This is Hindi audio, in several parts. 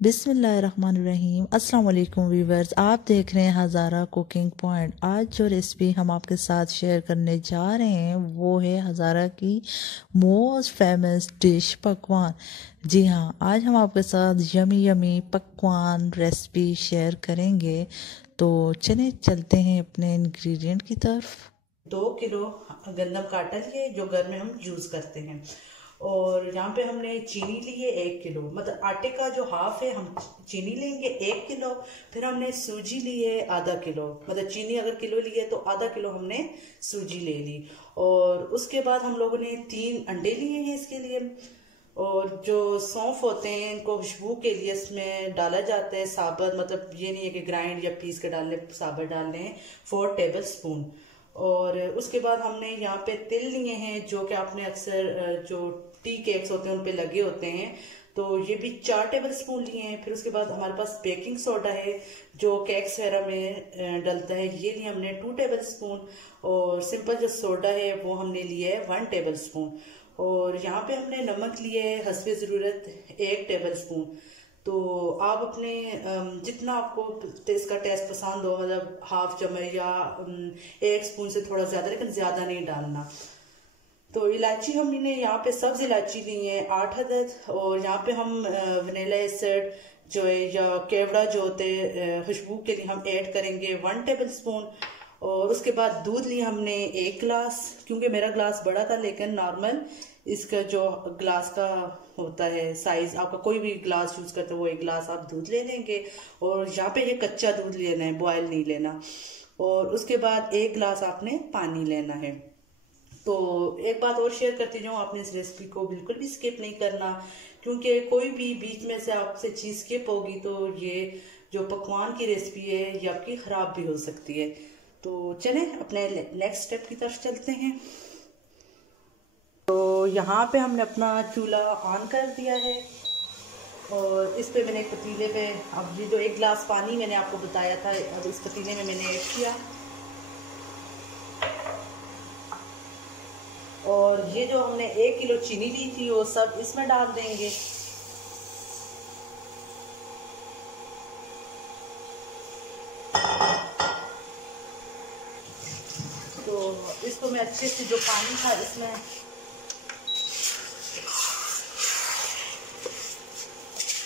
बिस्मिल्लाहिर्रहमानिर्रहीम। अस्सलाम वालेकुम व्यूवर्स, आप देख रहे हैं हज़ारा कुकिंग पॉइंट। आज जो रेसिपी हम आपके साथ शेयर करने जा रहे हैं वो है हज़ारा की मोस्ट फेमस डिश पकवान। जी हाँ, आज हम आपके साथ यमी यमी पकवान रेसिपी शेयर करेंगे। तो चलें चलते हैं अपने इंग्रेडिएंट की तरफ। 2 किलो गंदम का आटा लिए जो घर में हम यूज़ करते हैं। और यहाँ पे हमने चीनी ली है 1 किलो, मतलब आटे का जो हाफ है हम चीनी लेंगे 1 किलो। फिर हमने सूजी ली है आधा किलो, मतलब चीनी अगर किलो ली है तो आधा किलो हमने सूजी ले ली। और उसके बाद हम लोगों ने 3 अंडे लिए हैं इसके लिए। और जो सौंफ होते हैं इनको खुशबू के लिए इसमें डाला जाता है साबुत, मतलब ये नहीं है कि ग्राइंड या पीस के डालने, साबुत डालने हैं 4 टेबल स्पून। और उसके बाद हमने यहाँ पे तिल लिए हैं जो कि आपने अक्सर जो टी केक्स होते हैं उन पे लगे होते हैं, तो ये भी 4 टेबल स्पून लिए हैं। फिर उसके बाद हमारे पास बेकिंग सोडा है जो केक्स वगैरह में डलता है, ये लिए हमने 2 टेबल स्पून। और सिंपल जो सोडा है वो हमने लिया है 1 टेबल स्पून। और यहाँ पे हमने नमक लिया है हस्बे ज़रूरत 1 टेबल स्पून। तो आप अपने जितना आपको इसका टेस्ट पसंद हो, मतलब हाफ चम्मच या 1 स्पून से थोड़ा ज्यादा, लेकिन ज्यादा नहीं डालना। तो इलायची हमने यहाँ पे सब्ज इलायची ली है 8 अदद। और यहाँ पे हम वनीला एसिड जो है या केवड़ा जो होते हैं खुशबू के लिए हम ऐड करेंगे 1 टेबल स्पून। और उसके बाद दूध लिया हमने 1 गिलास, क्योंकि मेरा ग्लास बड़ा था, लेकिन नॉर्मल इसका जो ग्लास का होता है साइज, आपका कोई भी ग्लास यूज करते हो वो 1 गिलास आप दूध ले लेंगे। और यहाँ पे ये कच्चा दूध लेना है, बॉयल नहीं लेना। और उसके बाद 1 गिलास आपने पानी लेना है। तो एक बात और शेयर करती जाऊँ, आपने इस रेसिपी को बिल्कुल भी स्किप नहीं करना, क्योंकि कोई भी बीच में से आपसे चीज स्किप होगी तो ये जो पकवान की रेसिपी है ये आपकी खराब भी हो सकती है। तो चलें अपने नेक्स्ट स्टेप की तरफ चलते हैं। तो यहाँ पे हमने अपना चूल्हा ऑन कर दिया है और इस पे मैंने एक पतीले पे, अब ये जो 1 गिलास पानी मैंने आपको बताया था अब इस पतीले में मैंने ऐड किया। और ये जो हमने 1 किलो चीनी ली थी वो सब इसमें डाल देंगे। तो इसको मैं अच्छे से, जो पानी था इसमें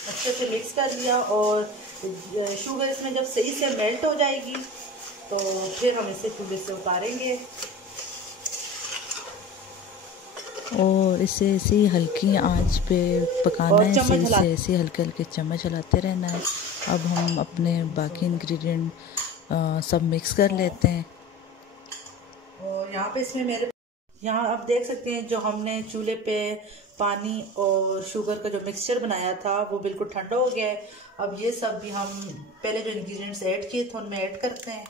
अच्छे से मिक्स कर लिया। और शुगर इसमें जब सही से मेल्ट हो जाएगी तो फिर हम इसे चूल्हे से उतारेंगे। और इसे ऐसी हल्की आंच पे पकाना है, चम्मच इसे ऐसे हल्के हल्के चम्मच चलाते रहना है। अब हम अपने बाकी इंग्रेडिएंट सब मिक्स कर लेते हैं। और यहाँ पे इसमें यहाँ आप देख सकते हैं जो हमने चूल्हे पे पानी और शुगर का जो मिक्सचर बनाया था वो बिल्कुल ठंडा हो गया है। अब ये सब भी हम पहले जो इंग्रेडिएंट्स ऐड किए थे उनमें ऐड करते हैं।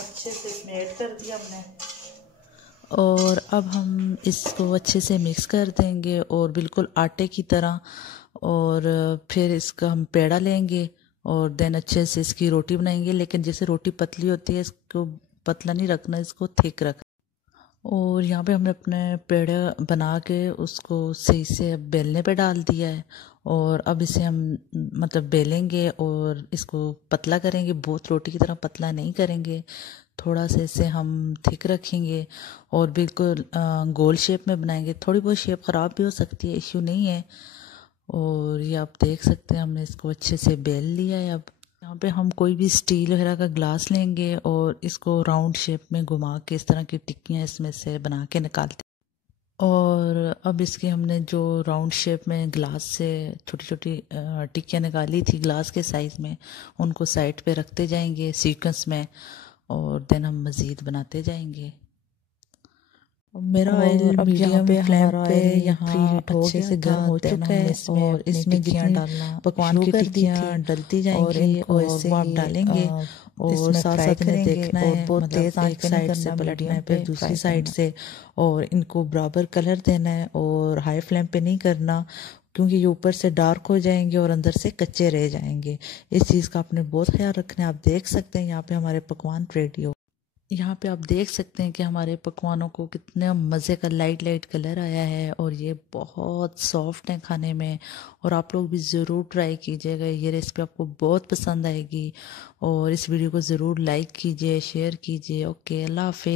अच्छे से इसमें ऐड कर दिया हमने। और अब हम इसको अच्छे से मिक्स कर देंगे और बिल्कुल आटे की तरह। और फिर इसका हम पेड़ा लेंगे और देन अच्छे से इसकी रोटी बनाएंगे, लेकिन जैसे रोटी पतली होती है इसको पतला नहीं रखना, इसको थिक रखना। और यहाँ पे हमने अपने पेड़ा बना के उसको सही से बेलने पे डाल दिया है। और अब इसे हम मतलब बेलेंगे और इसको पतला करेंगे, बहुत रोटी की तरह पतला नहीं करेंगे, थोड़ा सा इसे हम थिक रखेंगे और बिल्कुल गोल शेप में बनाएंगे। थोड़ी बहुत शेप ख़राब भी हो सकती है, इश्यू नहीं है। और ये आप देख सकते हैं हमने इसको अच्छे से बेल लिया है। अब यहाँ पे हम कोई भी स्टील वगैरह का ग्लास लेंगे और इसको राउंड शेप में घुमा के इस तरह की टिक्कियाँ इसमें से बना के निकालते हैं। और अब इसकी हमने जो राउंड शेप में ग्लास से छोटी छोटी टिक्कियाँ निकाली थी ग्लास के साइज़ में, उनको साइड पे रखते जाएंगे सीक्वेंस में और देन हम मज़ीद बनाते जाएंगे। मेरा ऑयल अब यहाँ मीडियम पे फ्लेम हमारा पे ऑयल यहाँ प्रीहीट हो अच्छे गया से गर्म था। हो देन चुका हमने है इसमें और अपनी इसमें टिक्कियाँ जितनी डालना पकवान शुरू की कर दी थी टिक्कियाँ डलती और जाएंगी इनको और ऐसे वो आप ही डालेंगे। और इसमें साथ फ्राई साथ इन्हें करेंगे देखना और है, बहुत मतलब तेज आंच एक पे नहीं साइड से करना, पलटना है मीडियम फिर पे दूसरी फ्राई साइड करना। से। और इनको बराबर कलर देना है और हाई फ्लेम पे नहीं करना, क्योंकि ये ऊपर से डार्क हो जाएंगे और अंदर से कच्चे रह जाएंगे। इस चीज़ का आपने बहुत ख्याल रखना है। आप देख सकते हैं यहाँ पे हमारे पकवान रेडी हो। यहाँ पे आप देख सकते हैं कि हमारे पकवानों को कितने मज़े का लाइट लाइट कलर आया है और ये बहुत सॉफ्ट है खाने में। और आप लोग भी ज़रूर ट्राई कीजिएगा, ये रेसिपी आपको बहुत पसंद आएगी। और इस वीडियो को ज़रूर लाइक कीजिए, शेयर कीजिए। ओके, अल्लाह हाफिज़।